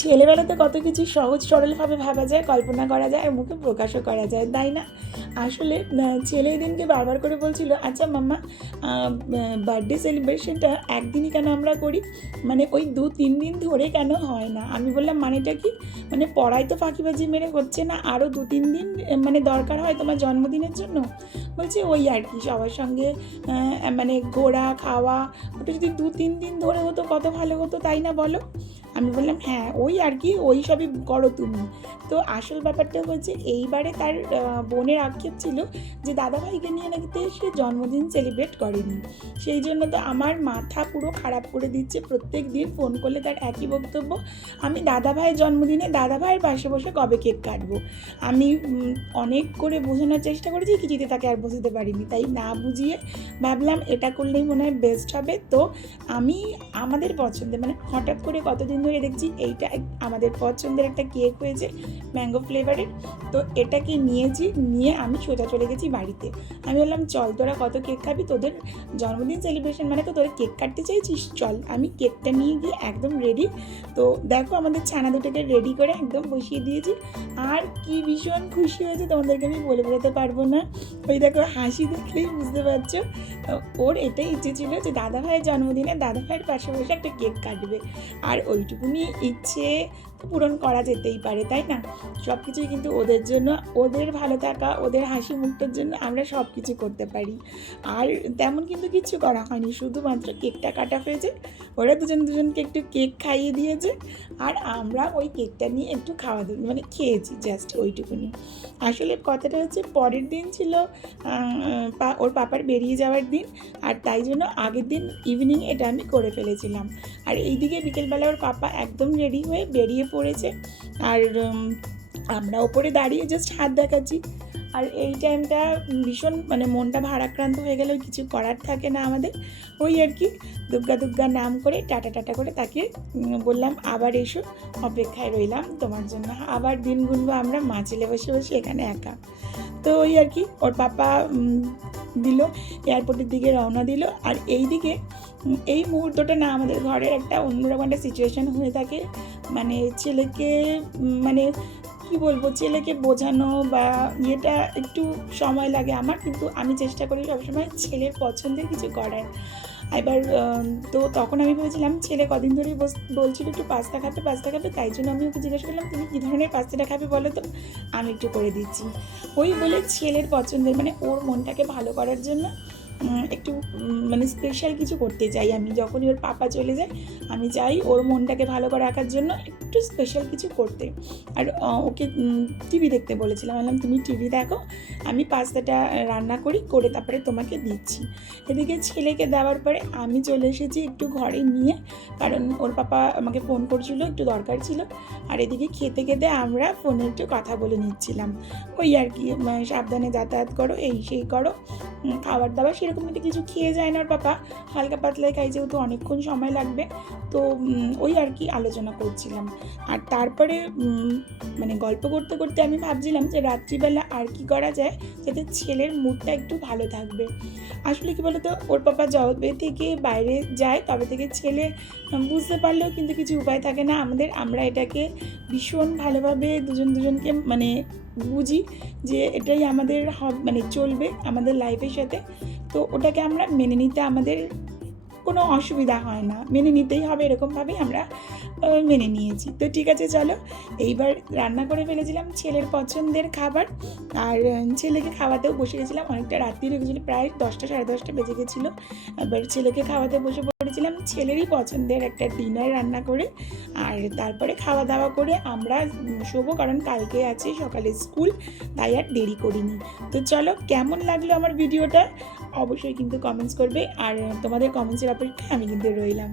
ছেলেবেলাতে কত কিছু সহজ সরলভাবে ভাবা যায়, কল্পনা করা যায় আর মুখে প্রকাশও করা যায়, তাই না? আসলে ছেলে দিনকে বারবার করে বলছিল আচ্ছা মাম্মা বার্থডে সেলিব্রেশনটা একদিনই কেন আমরা করি? মানে ওই দু তিন দিন ধরে কেন হয় না? আমি বললাম, মানেটা কি? মানে পড়ায় তো ফাঁকিবাজি মেরে হচ্ছে না আরও দু তিন দিন মানে দরকার হয় তোমার জন্মদিনের জন্য? বলছে, ওই আর কি, সবার সঙ্গে মানে ঘোরা, খাওয়া, ওটা যদি দু তিন দিন ধরে হতো, কত ভালো হতো, তাই না বলো? আমি বললাম হ্যাঁ ওই আর কি, ওই সবই করো তুমি। তো আসল ব্যাপারটা হচ্ছে, এইবারে তার বোনের আক্ষেপ ছিল যে, দাদাভাইকে নিয়ে নাকি সে জন্মদিন সেলিব্রেট করেনি। সেই জন্য তো আমার মাথা পুরো খারাপ করে দিচ্ছে প্রত্যেক দিন ফোন করলে তার একই বক্তব্য, আমি দাদাভাইয়ের জন্মদিনে দাদাভাইয়ের পাশে বসে কবে কেক কাটবো? আমি অনেক করে বোঝানোর চেষ্টা করেছি, কিছুতে তাকে আর বোঝাতে পারিনি। তাই না বুঝিয়ে ভাবলাম, এটা করলেই মনে হয় বেস্ট হবে। তো আমি, আমাদের পছন্দের মানে হঠাৎ করে কতদিন ধরে দেখছি এইটা আমাদের পছন্দের একটা কেক হয়েছে ম্যাঙ্গো ফ্লেভারের তো এটাকে নিয়েছি, নিয়ে আমি সোজা চলে গেছি বাড়িতে। আমি বললাম, চল তোরা কত কেক খাবি? তোদের জন্মদিন সেলিব্রেশন মানে তো তোরা কেক কাটতে চাইছিস? চল, আমি কেকটা নিয়ে গিয়ে একদম রেডি তো দেখো আমাদের ছানা দুটোকে রেডি করে একদম বসিয়ে দিয়েছি। আর কি ভীষণ খুশি হয়েছে, তোমাদেরকে আমি বলে বোঝাতে পারব না। ওই দেখো হাসি দেখলেই বুঝতে পারছ। ওর এটাই ইচ্ছে ছিল যে দাদা ভাইয়ের জন্মদিনে দাদা ভাইয়ের পাশে বসে একটা কেক কাটবে। আর ওইটুকুনি ইচ্ছে তো পূরণ করা যেতেই পারে, তাই না? সব কিছুই কিন্তু ওদের জন্য, ওদের ভালো থাকা, ওদের হাসি মুখটার জন্য আমরা সব কিছু করতে পারি। আর তেমন কিন্তু কিচ্ছু করা হয়নি, শুধুমাত্র কেকটা কাটা হয়েছে, ওরা দুজন দুজনকে একটু কেক খাইয়ে দিয়েছে, আর আমরা ওই কেকটা নিয়ে একটু খাওয়া দাওয়া মানে খেয়েছি জাস্ট ওইটুকুনি। আসলে কথাটা হচ্ছে পরের দিন ছিল ওর পাপার বেরিয়ে যাওয়ার দিন, আর তাই জন্য আগের দিন ইভিনিং এটা আমি করে ফেলেছিলাম। আর এইদিকে বিকেলবেলা ওর পাপা একদম রেডি হয়ে বেরিয়ে পড়েছে। আর আমরা ওপরে দাঁড়িয়ে জাস্ট হাত দেখাচ্ছি। আর এই টাইমটা ভীষণ মানে মনটা ভারাক্রান্ত হয়ে গেলেও কিছু করার থাকে না আমাদের। ওই আর কি দুর্গা দুর্গা নাম করে, টাটা টাটা করে তাকে বললাম, আবার এসো, অপেক্ষায় রইলাম, তোমার জন্য আবার দিন গুনবো, আমরা মা ছেলে বসে বসে এখানে একা। তো ওই আর কি, ওর পাপা দিল এয়ারপোর্টের দিকে রওনা দিল। আর এই দিকে এই মুহূর্তটা না আমাদের ঘরের একটা অন্যরকম একটা সিচুয়েশন হয়ে থাকে। মানে ছেলেকে মানে কি বলব, ছেলেকে বোঝানো বা ইয়েটা একটু সময় লাগে আমার, কিন্তু আমি চেষ্টা করি সবসময় ছেলের পছন্দের কিছু করার। এবার তো তখন আমি ভেবেছিলাম ছেলে কদিন ধরেই বলছিল একটু পাস্তা খাবে পাস্তা খাবে, তাই জন্য আমি ওকে জিজ্ঞেস করলাম, তুমি কী ধরনের পাস্তাটা খাবে বলো তো? আমি একটু করে দিচ্ছি। ওই বলে ছেলের পছন্দের মানে ওর মনটাকে ভালো করার জন্য একটু মানে স্পেশাল কিছু করতে চাই আমি। যখনই ওর পাপা চলে যায়, আমি চাই ওর মনটাকে ভালো করে রাখার জন্য একটু স্পেশাল কিছু করতে। আর ওকে টিভি দেখতে বলেছিলাম। বললাম, তুমি টিভি দেখো, আমি পাস্তাটা রান্না করি, করে তারপরে তোমাকে দিচ্ছি। এদিকে ছেলেকে দেওয়ার পরে আমি চলে এসেছি একটু ঘরে নিয়ে। কারণ ওর পাপা আমাকে ফোন করছিল, একটু দরকার ছিল। আর এদিকে খেতে খেতে আমরা ফোনে একটু কথা বলে নিচ্ছিলাম। ওই আর কি সাবধানে যাতায়াত করো, এই সেই করো। খাবার দাবার সেরকম একটা কিছু খেয়ে যায় না পাপা। হালকা পাতলায় খাই যেহেতু অনেকক্ষণ সময় লাগবে। তো ওই আর কি আলোচনা করছিলাম। আর তারপরে মানে গল্প করতে করতে আমি ভাবছিলাম যে রাত্রিবেলা আর কি করা যায় যাতে ছেলের মুডটা একটু ভালো থাকবে। আসলে কি বলতো, ওর পাপা যবে থেকে বাইরে যায় তবে থেকে ছেলে বুঝতে পারলেও কিন্তু কিছু উপায় থাকে না। আমাদের, আমরা এটাকে ভীষণ ভালোভাবে দুজন দুজনকে মানে বুঝি যে এটাই আমাদের মানে চলবে আমাদের লাইফের সাথে। তো ওটাকে আমরা মেনে নিতে আমাদের কোনো অসুবিধা হয় না। মেনে নিতেই হবে, এরকমভাবেই আমরা মেনে নিয়েছি। তো ঠিক আছে, চলো। এইবার রান্না করে ফেলেছিলাম ছেলের পছন্দের খাবার। আর ছেলেকে খাওয়াতেও বসে গেছিলাম অনেকটা রাত্রি হয়ে গেছিল, প্রায় দশটা, সাড়ে দশটা বেজে গেছিল। এবার ছেলেকে খাওয়াতে বসে পড়েছিলাম ছেলেরই পছন্দের একটা ডিনার রান্না করে। আর তারপরে খাওয়া দাওয়া করে আমরা শোবো কারণ কালকে আছে সকালে স্কুল তাই আর দেরি করিনি। তো চলো, কেমন লাগল আমার ভিডিওটা অবশ্যই কিন্তু কমেন্টস করবে। আর তোমাদের কমেন্টসের অপেক্ষায় আমি কিন্তু রইলাম।